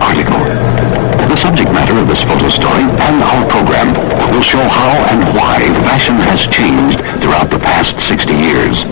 article. The subject matter of this photo story and our program will show how and why fashion has changed throughout the past 60 years.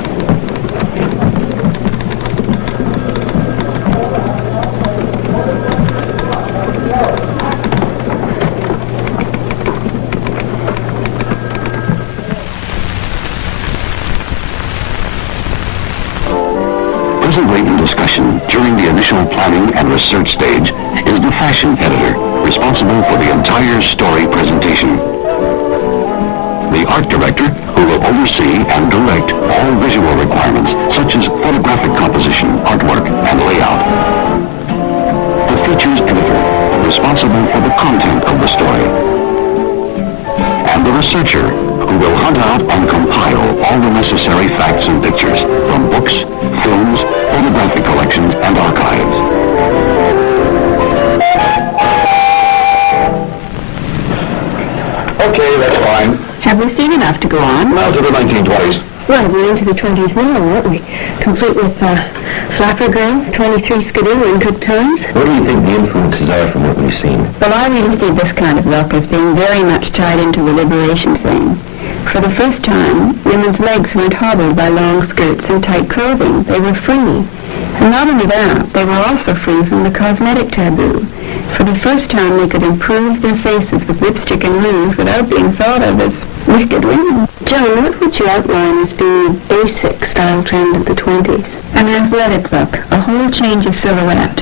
Presently in discussion during the initial planning and research stage is the fashion editor, responsible for the entire story presentation. The art director, who will oversee and direct all visual requirements such as photographic composition, artwork, and layout. The features editor, responsible for the content of the story. And the researcher, who will hunt out and compile all the necessary facts and pictures from books, films, photographic collections, and archives. Okay, that's fine. Have we seen enough to go on? Now to the 1920s. Well, we're into the 20s now, aren't we? Complete with Flapper Girl, 23 Skidoo, and Good Times. What do you think the influences are from what we've seen? Well, I really see this kind of look as being very much tied into the liberation thing. For the first time, women's legs weren't hobbled by long skirts and tight clothing. They were free. And not only that, they were also free from the cosmetic taboo. For the first time, they could improve their faces with lipstick and rouge without being thought of as wicked women. Joan, what would you outline as being the basic style trend of the 20s? An athletic look, a whole change of silhouette.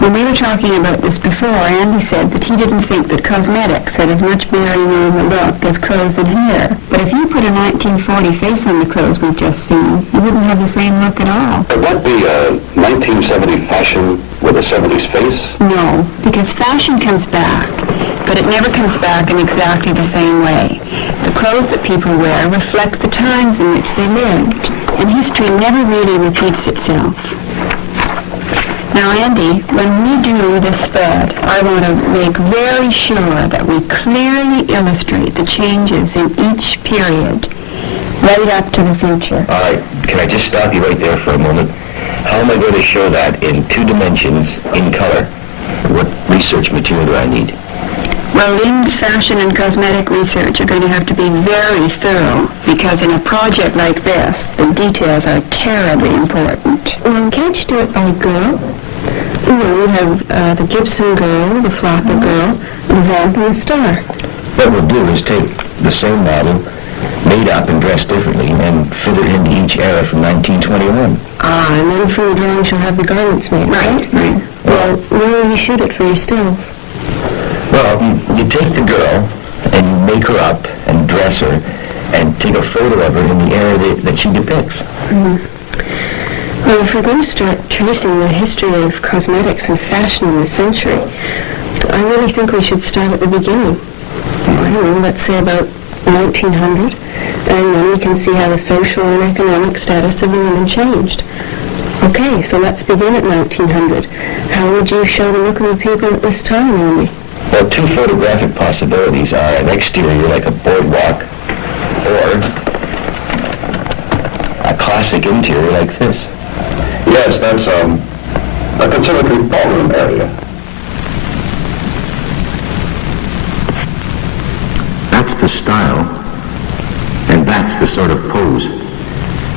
When we were talking about this before, Andy said that he didn't think that cosmetics had as much bearing on the look as clothes and hair. But if you put a 1940 face on the clothes we've just seen, you wouldn't have the same look at all. Would that be a 1970 fashion with a 70s face? No, because fashion comes back, but it never comes back in exactly the same way. The clothes that people wear reflect the times in which they lived, and history never really repeats itself. Now, Andy, when we do this spread, I want to make very sure that we clearly illustrate the changes in each period, right up to the future. All right, can I just stop you right there for a moment? How am I going to show that in 2 dimensions, in color? What research material do I need? Well, Lynn's fashion and cosmetic research are going to have to be very thorough, because in a project like this, the details are terribly important. Well, can't you do it by girl? You know, we have the Gibson girl, the Flapper girl, the Vamp, and the Star. What we'll do is take the same model, made up and dressed differently, and fit it into each era from 1921. Ah, and then from the drawing she'll have the garments made, right? Right. Well, where will you shoot it for your stills? Well, you take the girl, and you make her up and dress her, and take a photo of her in the era that she depicts. Mm-hmm. Well, if we're going to start tracing the history of cosmetics and fashion in the century, I really think we should start at the beginning. I don't know, let's say about 1900, and then we can see how the social and economic status of the women changed. Okay, so let's begin at 1900. How would you show the look of the people at this time, Andy? Well, 2 photographic possibilities are an exterior like a boardwalk, or a classic interior like this. Yes, that's a conservative ballroom area. That's the style, and that's the sort of pose.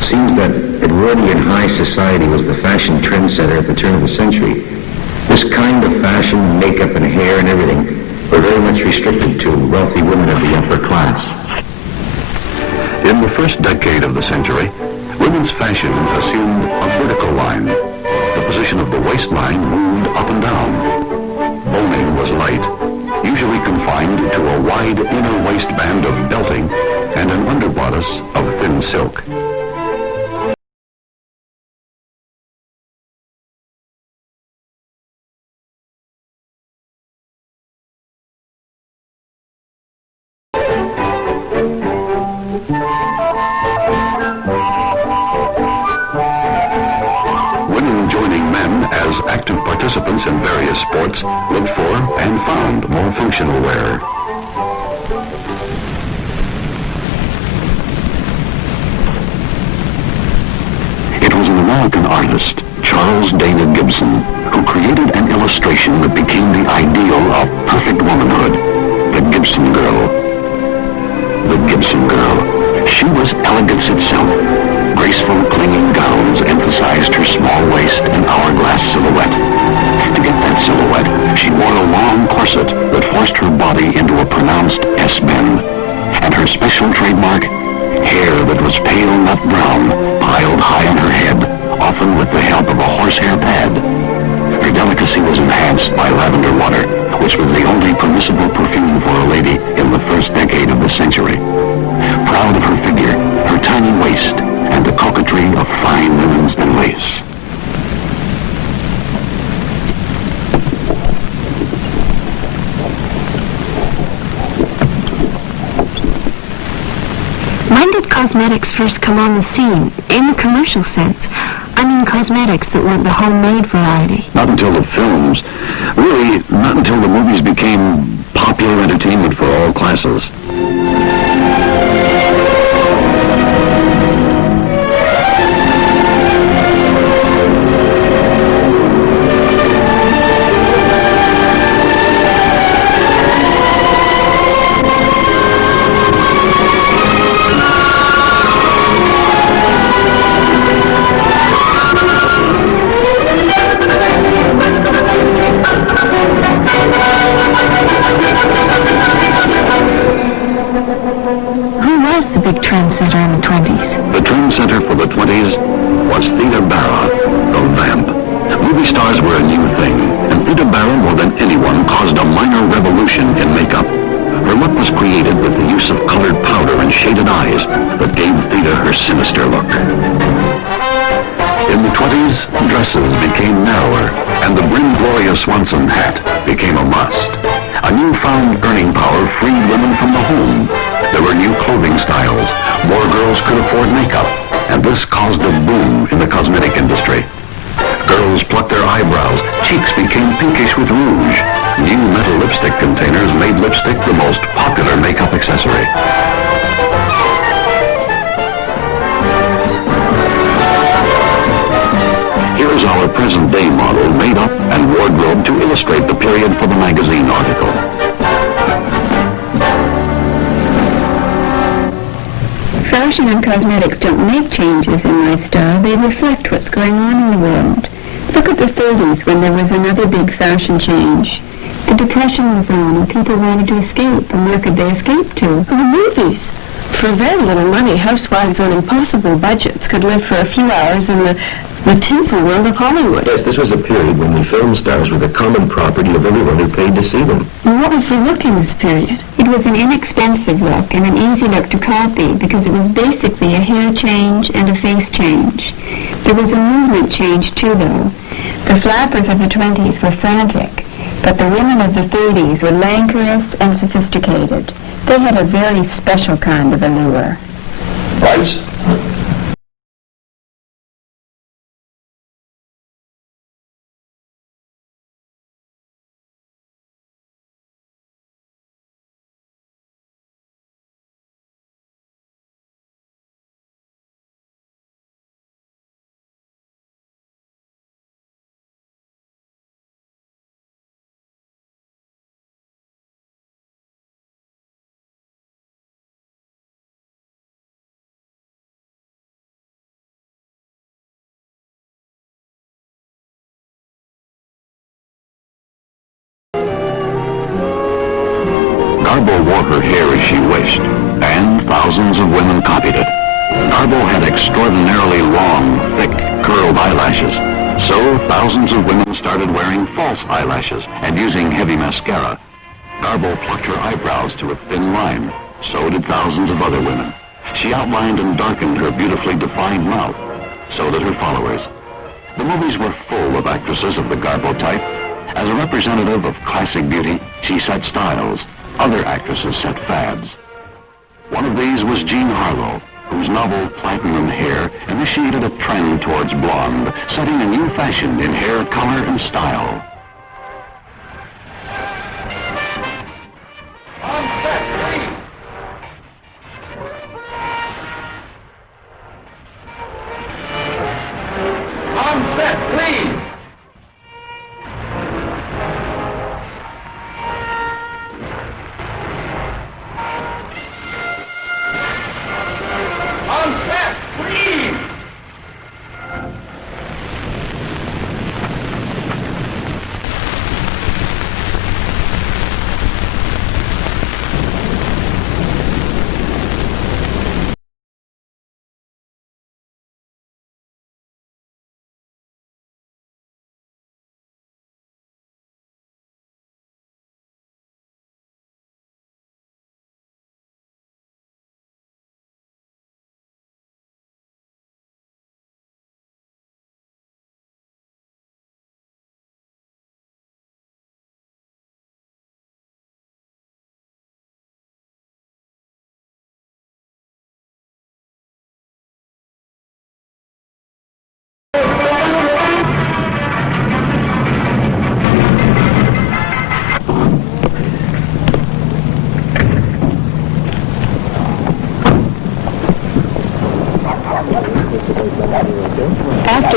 Seems that Edwardian high society was the fashion trendsetter at the turn of the century. This kind of fashion, makeup and hair and everything, were very much restricted to wealthy women of the upper class. In the first decade of the century, women's fashion assumed a vertical line. The position of the waistline moved up and down. Boning was light, usually confined to a wide inner waistband of belting and an underbodice of thin silk. Women joining men as active participants in various sports looked for and found more functional wear. It was an American artist, Charles David Gibson, who created an illustration that became the ideal of perfect womanhood, the Gibson girl. The Gibson girl. She was elegance itself. Graceful, clinging gowns emphasized her small waist and hourglass silhouette. To get that silhouette, she wore a long corset that forced her body into a pronounced S-bend. And her special trademark, hair that was pale nut brown, piled high on her head, often with the help of a horsehair pad. Her delicacy was enhanced by lavender water, which was the only permissible perfume for a lady in the first decade of the century. Proud of her figure, her tiny waist, and the coquetry of fine linens and lace. When did cosmetics first come on the scene, in the commercial sense? I mean cosmetics that weren't the homemade variety. Not until the films. Really, not until the movies became popular entertainment for all classes. Big trendsetter in the 20s. The trendsetter for the 20s was Theda Bara, the vamp. Movie stars were a new thing, and Theda Bara, more than anyone, caused a minor revolution in makeup. Her look was created with the use of colored powder and shaded eyes that gave Theda her sinister look. In the 20s, dresses became narrower, and the brim Gloria Swanson hat became a must. A newfound earning power freed women from the home. There were new clothing styles. More girls could afford makeup, and this caused a boom in the cosmetic industry. Girls plucked their eyebrows. Cheeks became pinkish with rouge. New metal lipstick containers made lipstick the most popular makeup accessory. Here's our present-day model made up and wardrobe to illustrate the period for the magazine article. Fashion and cosmetics don't make changes in lifestyle, they reflect what's going on in the world. Look at the 30s when there was another big fashion change. The Depression was on and people wanted to escape, and where could they escape to? The movies. For very little money, housewives on impossible budgets could live for a few hours in the tinsel world of Hollywood. Yes, this was a period when the film stars were the common property of everyone who paid to see them. And what was the look in this period? It was an inexpensive look and an easy look to copy because it was basically a hair change and a face change. There was a movement change too, though. The flappers of the 20s were frantic, but the women of the 30s were languorous and sophisticated. They had a very special kind of allure. Lights? Garbo wore her hair as she wished, and thousands of women copied it. Garbo had extraordinarily long, thick, curled eyelashes, so thousands of women started wearing false eyelashes and using heavy mascara. Garbo plucked her eyebrows to a thin line, so did thousands of other women. She outlined and darkened her beautifully defined mouth, so did her followers. The movies were full of actresses of the Garbo type. As a representative of classic beauty, she set styles. Other actresses set fads. One of these was Jean Harlow, whose novel Platinum Hair initiated a trend towards blonde, setting a new fashion in hair color and style. On set, please. On set, please.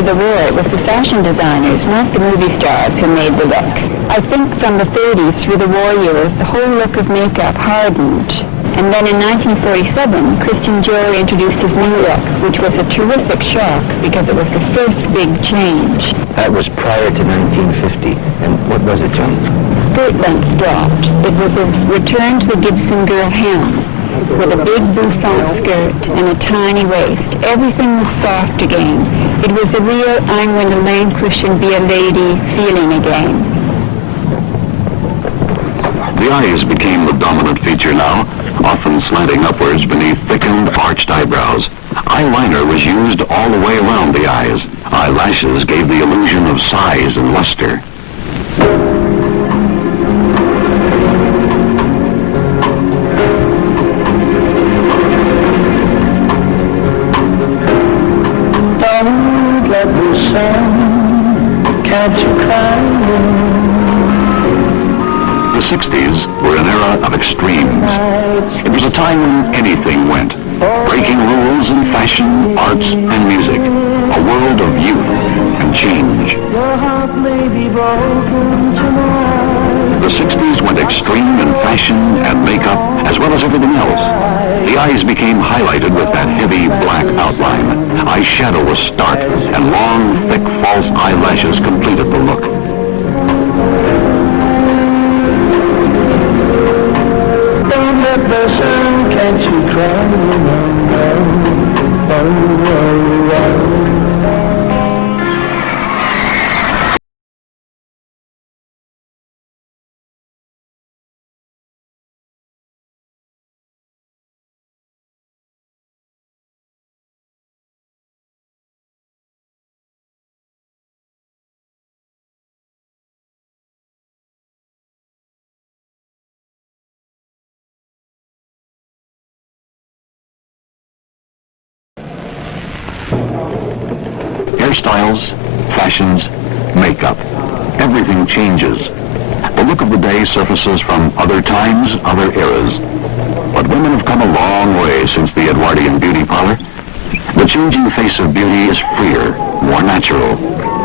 the war, it was the fashion designers, not the movie stars, who made the look. I think from the 30s through the war years, the whole look of makeup hardened. And then in 1947, Christian Dior introduced his new look, which was a terrific shock because it was the first big change. That was prior to 1950. And what was it, John? Skirt length dropped. It was a return to the Gibson girl hem, with a big bouffant skirt and a tiny waist. Everything was soft again. It was a real I'm going to languish and be a lady feeling again. The eyes became the dominant feature now, often slanting upwards beneath thickened, arched eyebrows. Eyeliner was used all the way around the eyes. Eyelashes gave the illusion of size and luster. Don't let the sun catch you crying. The 60s were an era of extremes. It was a time when anything went, breaking rules in fashion, arts, and music. A world of youth and change. The 60s went extreme in fashion and makeup, as well as everything else. The eyes became highlighted with that heavy black outline. Eyeshadow was stark, and long, thick, false eyelashes completed the look. Don't let the sun catch you crying. Hairstyles, fashions, makeup. Everything changes. The look of the day surfaces from other times, other eras. But women have come a long way since the Edwardian beauty parlor. The changing face of beauty is freer, more natural.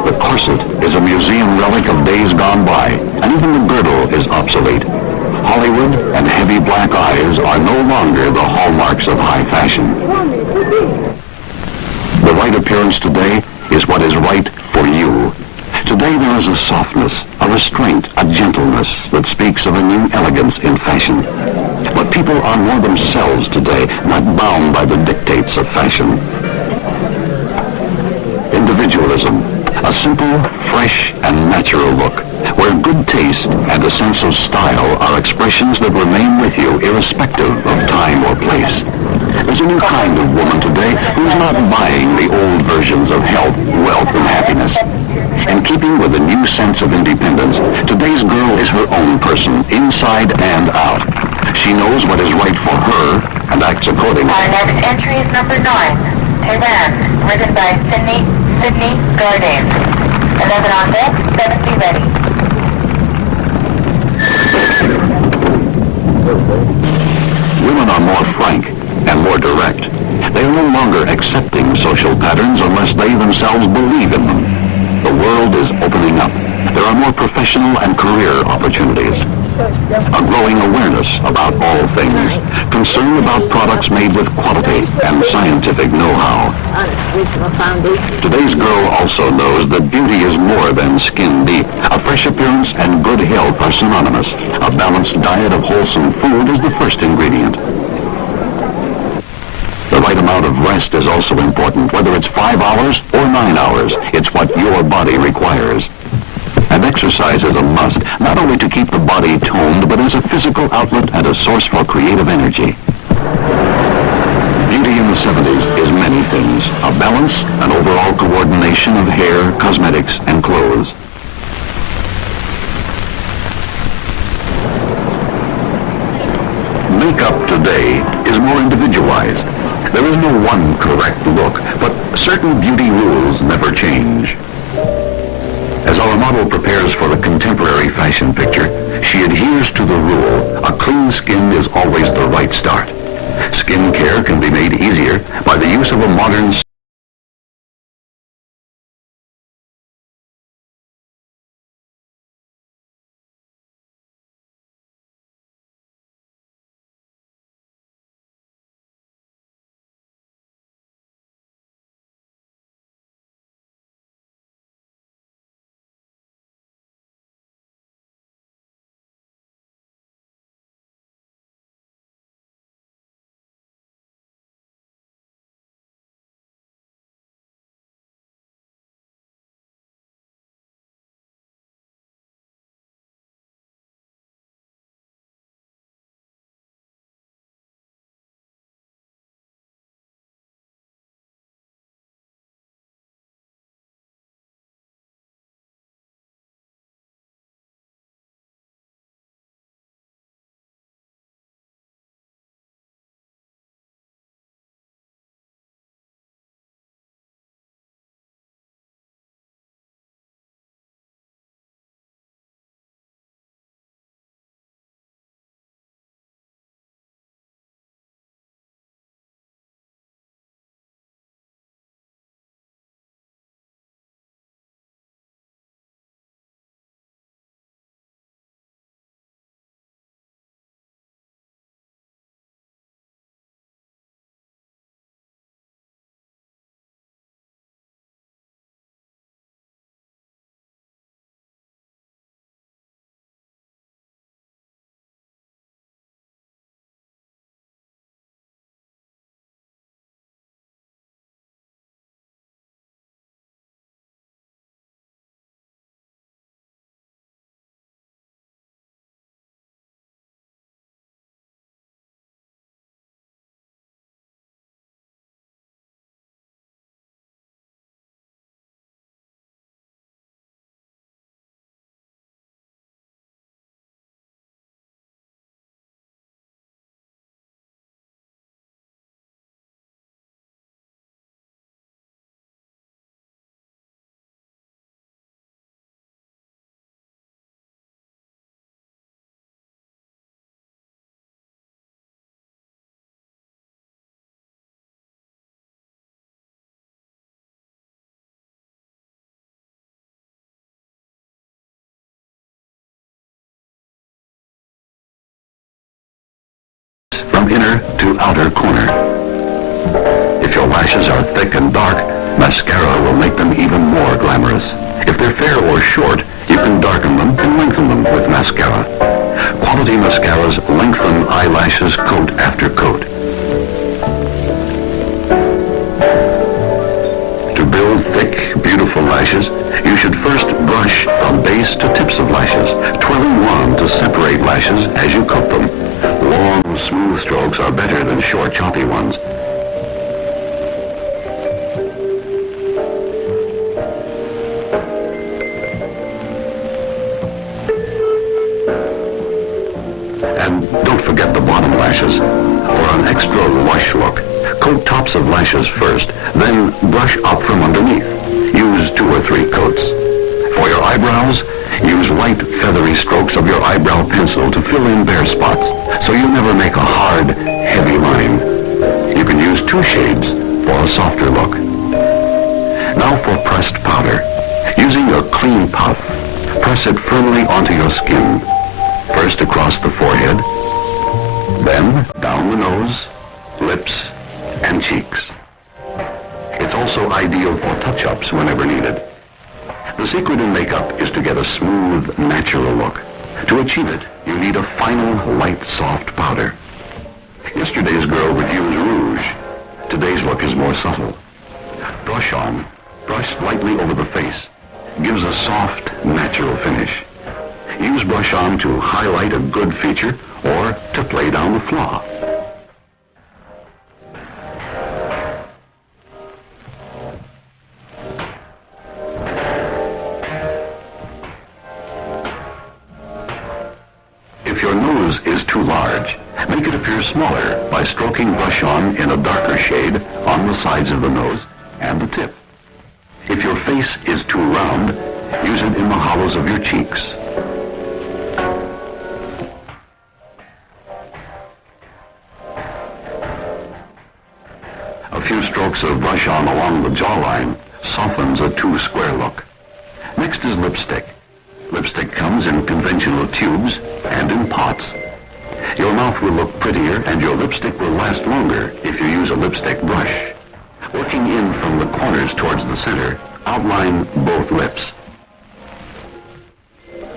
The corset is a museum relic of days gone by, and even the girdle is obsolete. Hollywood and heavy black eyes are no longer the hallmarks of high fashion. The right appearance today is what is right for you. Today there is a softness, a restraint, a gentleness that speaks of a new elegance in fashion. But people are more themselves today, not bound by the dictates of fashion. Individualism, a simple, fresh, and natural look, where good taste and a sense of style are expressions that remain with you irrespective of time or place. There's a new kind of woman today who's not buying the old versions of health, wealth, and happiness. In keeping with a new sense of independence, today's girl is her own person, inside and out. She knows what is right for her and acts accordingly. Our next entry is number 9, Tehran, written by Sydney Garden. 11 on deck, 7 be ready. Women are more frank and more direct. They are no longer accepting social patterns unless they themselves believe in them. The world is opening up. There are more professional and career opportunities. A growing awareness about all things. Concern about products made with quality and scientific know-how. Today's girl also knows that beauty is more than skin deep. A fresh appearance and good health are synonymous. A balanced diet of wholesome food is the first ingredient. The right amount of rest is also important, whether it's 5 hours or 9 hours. It's what your body requires. And exercise is a must, not only to keep the body toned, but as a physical outlet and a source for creative energy. Beauty in the 70s is many things. A balance, an overall coordination of hair, cosmetics, and clothes. Makeup today is more individualized. There is no one correct look, but certain beauty rules never change. As our model prepares for the contemporary fashion picture, she adheres to the rule, a clean skin is always the right start. Skin care can be made easier by the use of a modern from inner to outer corner. If your lashes are thick and dark, mascara will make them even more glamorous. If they're fair or short, you can darken them and lengthen them with mascara. Quality mascaras lengthen eyelashes coat after coat. To build thick, beautiful lashes, you should first brush from base to tips of lashes, twirling one to separate lashes as you coat them. Long, smooth strokes are better than short, choppy ones. And don't forget the bottom lashes. For an extra lush look, coat tops of lashes first, then brush up from underneath. Use 2 or 3 coats. For your eyebrows, use light, feathery strokes of your eyebrow pencil to fill in bare spots, so you never make a hard, heavy line. You can use 2 shades for a softer look. Now for pressed powder. Using your clean puff, press it firmly onto your skin. First across the forehead, then down the nose, lips, and cheeks. It's also ideal for touch-ups whenever needed. The secret in makeup is to get a smooth, natural look. To achieve it, you need a final, light, soft powder. Yesterday's girl would use rouge. Today's look is more subtle. Brush on, brush lightly over the face, gives a soft, natural finish. Use brush on to highlight a good feature or to play down the flaw. If your nose is too large, make it appear smaller by stroking brush on in a darker shade on the sides of the nose and the tip. If your face is too round, use it in the hollows of your cheeks. A few strokes of brush on along the jawline softens a too square look. Next is lipstick. Lipstick comes in conventional tubes and in pots. Your mouth will look prettier and your lipstick will last longer if you use a lipstick brush. Working in from the corners towards the center, outline both lips.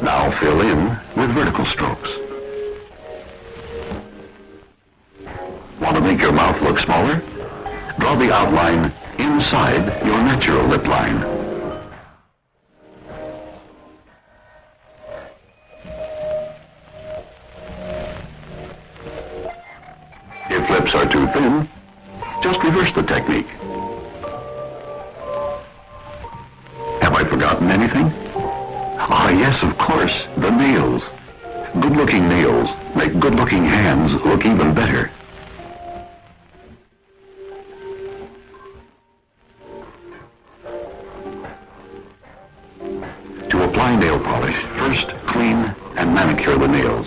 Now fill in with vertical strokes. Want to make your mouth look smaller? Draw the outline inside your natural lip line. If lips are too thin, just reverse the technique. Have I forgotten anything? Ah, yes, of course, the nails. Good-looking nails make good-looking hands look even better. To apply nail polish, first clean and manicure the nails.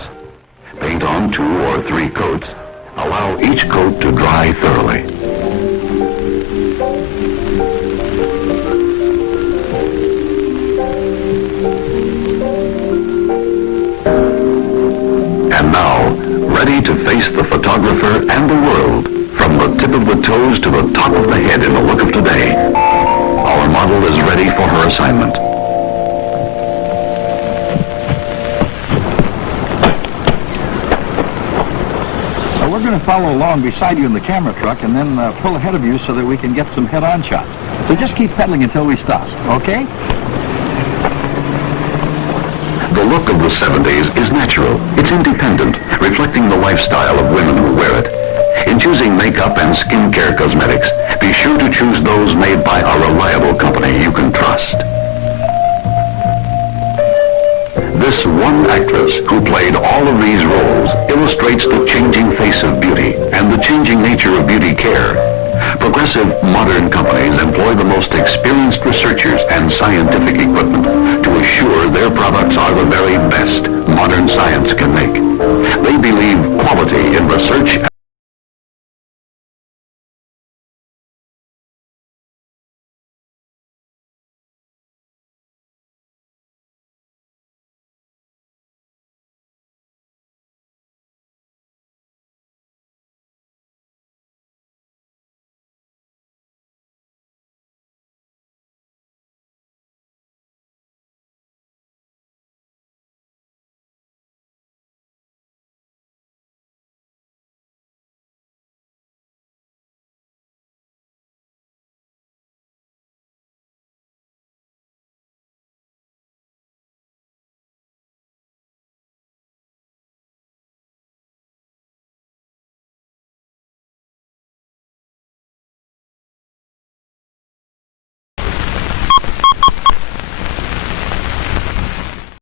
Paint on 2 or 3 coats. Allow each coat to dry thoroughly. And now, ready to face the photographer and the world, from the tip of the toes to the top of the head in the look of today. Our model is ready for her assignment. We're going to follow along beside you in the camera truck and then pull ahead of you so that we can get some head-on shots. So just keep pedaling until we stop, okay? The look of the 70s is natural. It's independent, reflecting the lifestyle of women who wear it. In choosing makeup and skincare cosmetics, be sure to choose those made by a reliable company you can trust. This one actress who played all of these roles illustrates the changing face of beauty and the changing nature of beauty care. Progressive modern companies employ the most experienced researchers and scientific equipment to assure their products are the very best modern science can make. They believe quality in research